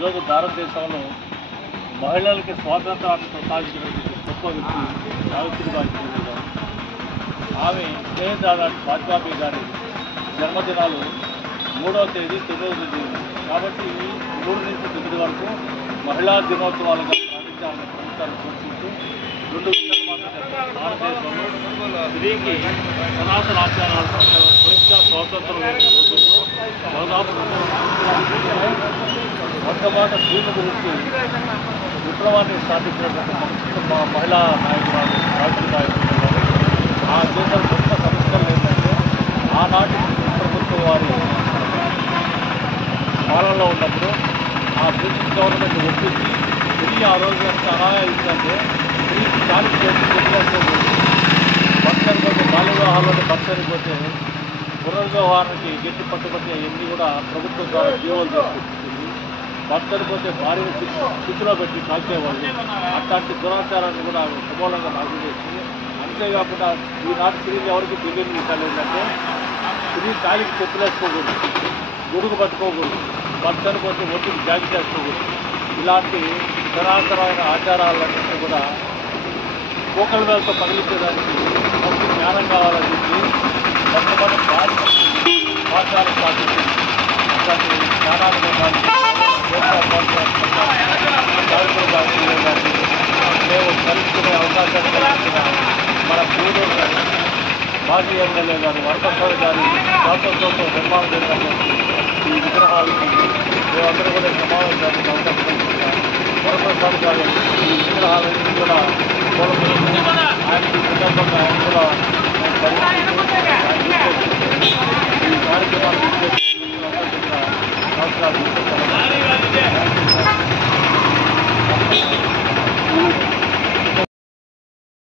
ఈరోజు భారతదేశంలో మహిళలకి స్వాతంత్రాన్ని ప్రసాదించినటువంటి గొప్ప వ్యక్తి సావిత్రిబాయి పూలే గారు. ఆమె స్నేహితురాలు వాజ్పేయి గారి జన్మదినాలు 3వ తేదీ 9వ తేదీ. కాబట్టి ఈ 3 నుంచి 9 వరకు మహిళా దినోత్సవాలుగా ప్రకటించాలని ప్రభుత్వాన్ని కోరుకుంటూ 2 విషయాలు మాత్రమే భారతదేశంలో స్త్రీకి సనాతన ఆచారాలు స్వేచ్ఛ స్వాతంత్రం రోజుల్లో దాదాపు మొట్టమొదటి స్త్రీల గురించి విప్లవాన్ని స్థాపించినటువంటి మహిళా నాయకురాలు సావిత్రిబాయి పూలే గారు. ఆ దేశం గొప్ప సంస్కరణ ఏంటంటే ఆనాటి ప్రభుత్వం వారి పాలనలో ఉన్నప్పుడు ఆ బ్రిటిష్ గవర్నమెంట్ ఒప్పించి స్త్రీ ఆ రోజు ఎంత అనాయాలంటే స్త్రీకి ఖాళీ చేసి చెప్పలేకపోతే భర్త చనిపోతే బాల్య వివాహాల్లోనే భర్త చనిపోతే పునర్వ్యవహారానికి గట్టి పట్టుబట్టి అవన్నీ కూడా ప్రభుత్వం ద్వారా జీవోలు చేసుకుంటుంది. భర్త చనిపోతే భార్యను స్థితిలో పెట్టి కాల్చేవాళ్ళు. అట్లాంటి దురాచారాన్ని కూడా సమూలంగా నాశనం చేస్తుంది. అంతేకాకుండా ఈనాటి స్త్రీలు ఎవరికి తెలియని విషయాలు ఏంటంటే స్త్రీ కాలికి చెప్పులేసుకోకూడదు, గొడుగు పట్టుకోకూడదు, భర్త చనిపోతే ఒడ్డుకి జాగి చేసుకోకూడదు. ఇలాంటి సనాతనమైన ఆచారాలన్నింటినీ కూడా కోకల వేలతో పగిలించడానికి మంచి జ్ఞానం కావాలని చెప్పి మొట్టమొదటి పాఠశాల స్థాపించింది. అట్లాంటి జ్ఞానాన్ని మేము కలుసుకునే అవకాశాన్ని కలిగించిన మన పూడూరు గారు, మాజీ ఎమ్మెల్యే గారు వరప్రసాద్ గారి స్వాతంత్రంతో నిర్మాణం చేసినటువంటి ఈ విగ్రహాలకి మేమందరూ కూడా సమావేశానికి అవకాశం కల్పించారు. వరప్రసాద్ గారు ఈ విగ్రహాలన్నీ కూడా ఆయన ఈ సందర్భంగా ఆయన కూడా ఈ కార్యక్రమాలు సంవత్సరాలు